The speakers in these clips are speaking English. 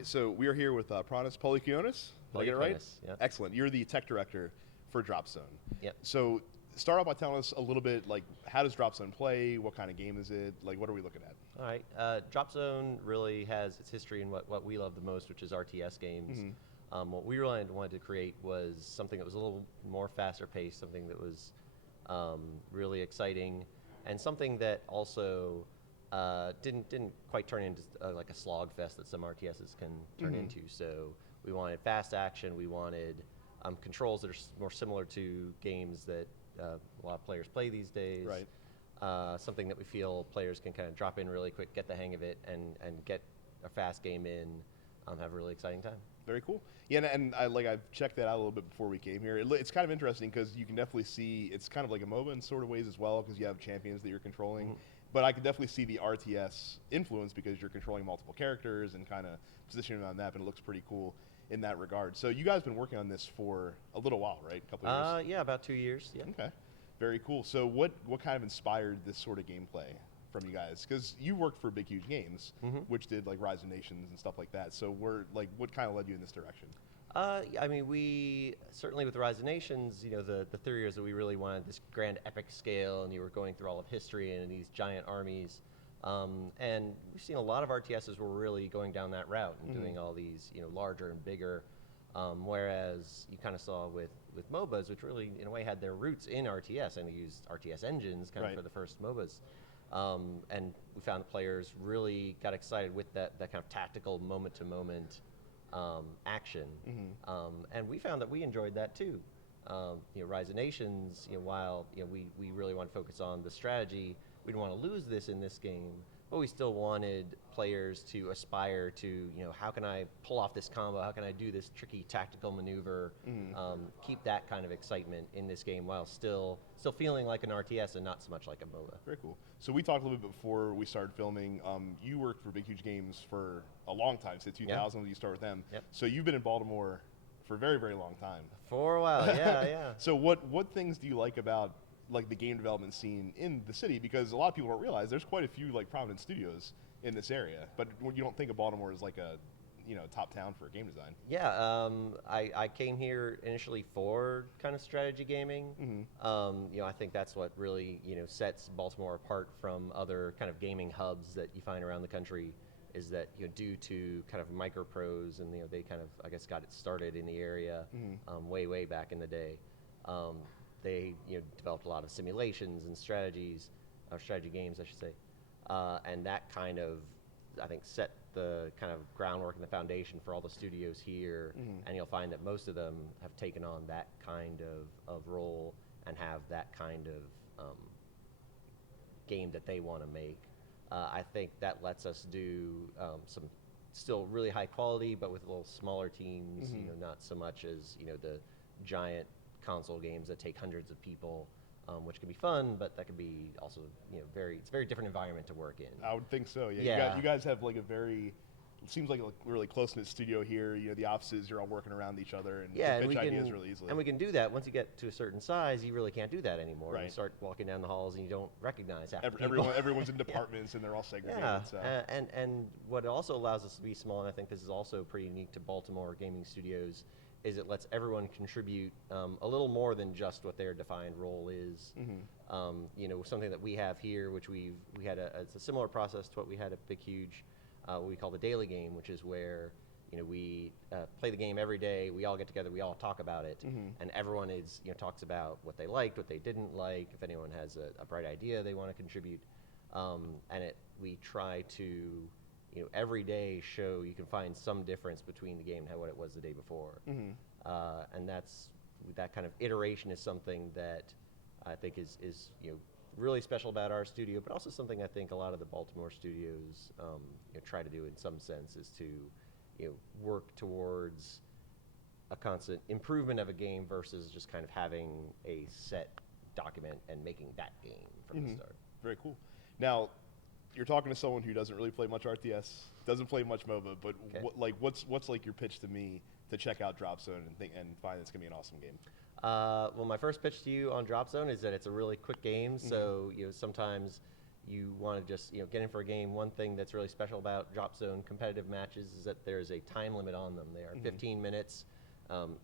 right, so we are here with Pranas Pauliukonis. Did I get it right? Pauliukonis, yeah. Excellent. You're the tech director for DropZone. Yep. So start off by telling us a little bit, like, how does DropZone play? What kind of game is it? Like, what are we looking at? All right. DropZone really has its history in what we love the most, which is RTS games. What we really wanted to create was something that was a little more faster paced, something that was really exciting, and something that also didn't quite turn into like a slog fest that some RTSs can turn into. So we wanted fast action. We wanted controls that are more similar to games that a lot of players play these days. Right. Something that we feel players can kind of drop in really quick, get the hang of it, and get a fast game in, have a really exciting time. Very cool. Yeah, and I've checked that out a little bit before we came here. It's kind of interesting because you can definitely see it's kind of like a MOBA in sort of ways as well because you have champions that you're controlling. But I can definitely see the RTS influence because you're controlling multiple characters and kind of positioning on that, and it looks pretty cool in that regard. So you guys have been working on this for a little while, right? A couple of years? Yeah, about 2 years. Yeah. Okay. Very cool. So what kind of inspired this sort of gameplay from you guys? Because you worked for Big Huge Games, which did like Rise of Nations and stuff like that. So what kind of led you in this direction? I mean, we certainly with the Rise of Nations, the theory is that we really wanted this grand epic scale, and you were going through all of history and these giant armies. And we've seen a lot of RTSs were really going down that route and doing all these, larger and bigger. Whereas you kind of saw with MOBAs, which really, in a way, had their roots in RTS and they used RTS engines kind of for the first MOBAs. And we found that players really got excited with that kind of tactical moment-to-moment action. And we found that we enjoyed that too. Rise of Nations, while we really want to focus on the strategy, we didn't want to lose this in this game, but we still wanted players to aspire to, how can I pull off this combo? How can I do this tricky tactical maneuver? Keep that kind of excitement in this game while still feeling like an RTS and not so much like a MOBA. Very cool. So we talked a little bit before we started filming. You worked for Big Huge Games for a long time, since 2000 when you started with them. Yep. So you've been in Baltimore for a very, very long time. For a while, yeah. So what things do you like about like the game development scene in the city? Because a lot of people don't realize there's quite a few like prominent studios in this area, but you don't think of Baltimore as like a top town for game design. Yeah, I came here initially for kind of strategy gaming. I think that's what really sets Baltimore apart from other kind of gaming hubs that you find around the country. Is that due to kind of micro pros and they kind of I guess got it started in the area way back in the day. They developed a lot of simulations and strategy games, I should say, and that kind of I think set the kind of groundwork and the foundation for all the studios here. And you'll find that most of them have taken on that kind of role and have that kind of game that they want to make. I think that lets us do some still really high quality, but with a little smaller teams. Not so much as the giant console games that take hundreds of people, which can be fun, but that can be also it's a very different environment to work in. I would think so. Yeah. You guys have like a very, it seems like a really close-knit studio here. The offices, you're all working around each other and pitch ideas really easily. And we can do that. Once you get to a certain size, you really can't do that anymore. Right. You start walking down the halls and you don't recognize half the people. Everyone's in departments and they're all segregated. Yeah, So. and what it also allows us to be small, and I think this is also pretty unique to Baltimore gaming studios, is it lets everyone contribute a little more than just what their defined role is. Something that we have here, which it's a similar process to what we had at Big Huge, what we call the daily game, which is where we play the game every day. We all get together, we all talk about it, and everyone talks about what they liked, what they didn't like, if anyone has a bright idea they want to contribute, and we try to every day show you can find some difference between the game and what it was the day before. And that kind of iteration is something that I think is really special about our studio, but also something I think a lot of the Baltimore studios try to do in some sense, is to work towards a constant improvement of a game versus just kind of having a set document and making that game from the start. Very cool. Now, you're talking to someone who doesn't really play much RTS, doesn't play much MOBA, but what's like your pitch to me to check out DropZone and find it's gonna be an awesome game? Well, my first pitch to you on DropZone is that it's a really quick game. So sometimes you want to just get in for a game. One thing that's really special about DropZone competitive matches is that there's a time limit on them. They are 15 minutes.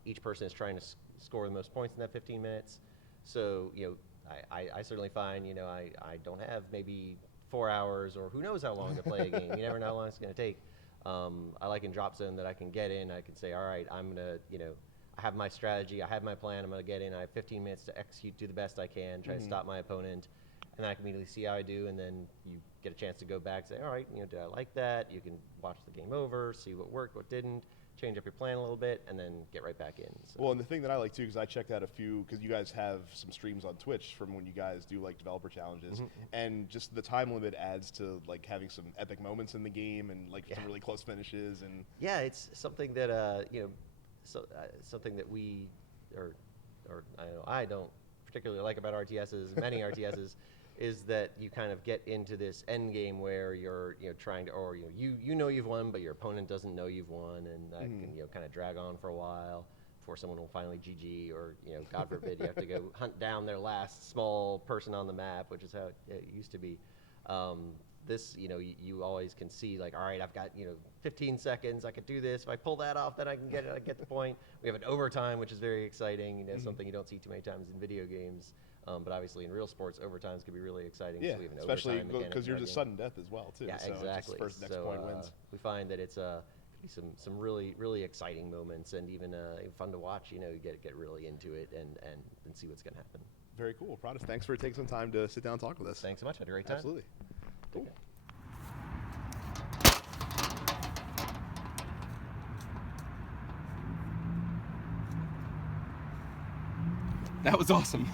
Each person is trying to score the most points in that 15 minutes. So I certainly find I don't have maybe 4 hours or who knows how long to play a game. You never know how long it's going to take. I like in DropZone that I can get in. I can say, all right, I'm gonna I have my strategy. I have my plan. I'm gonna get in. I have 15 minutes to execute, do the best I can, try to stop my opponent. And then I can immediately see how I do, and then you get a chance to go back and say, all right, did I like that? You can watch the game over, see what worked, what didn't, change up your plan a little bit, and then get right back in. So. Well, and the thing that I like too, because I checked out a few, because you guys have some streams on Twitch from when you guys do like developer challenges, and just the time limit adds to like having some epic moments in the game and like some really close finishes. And yeah, it's something that something that we or I don't particularly like about RTSs, many RTSs. Is that you kind of get into this end game where you're trying to, or you know you've won, but your opponent doesn't know you've won, and that can kind of drag on for a while before someone will finally GG, or God forbid you have to go hunt down their last small person on the map, which is how it used to be. This you always can see like, all right, I've got 15 seconds, I could do this. If I pull that off, then I can get it. I get the point. We have an overtime, which is very exciting. Something you don't see too many times in video games. But obviously in real sports, overtimes can be really exciting. Yeah, so we have an especially because you're just sudden death as well, too. Yeah, so exactly. First next point wins. We find that it's some really exciting moments, and even fun to watch. You get really into it and see what's going to happen. Very cool. Pranas, thanks for taking some time to sit down and talk with us. Thanks so much. Had a great time. Absolutely. Cool. That was awesome.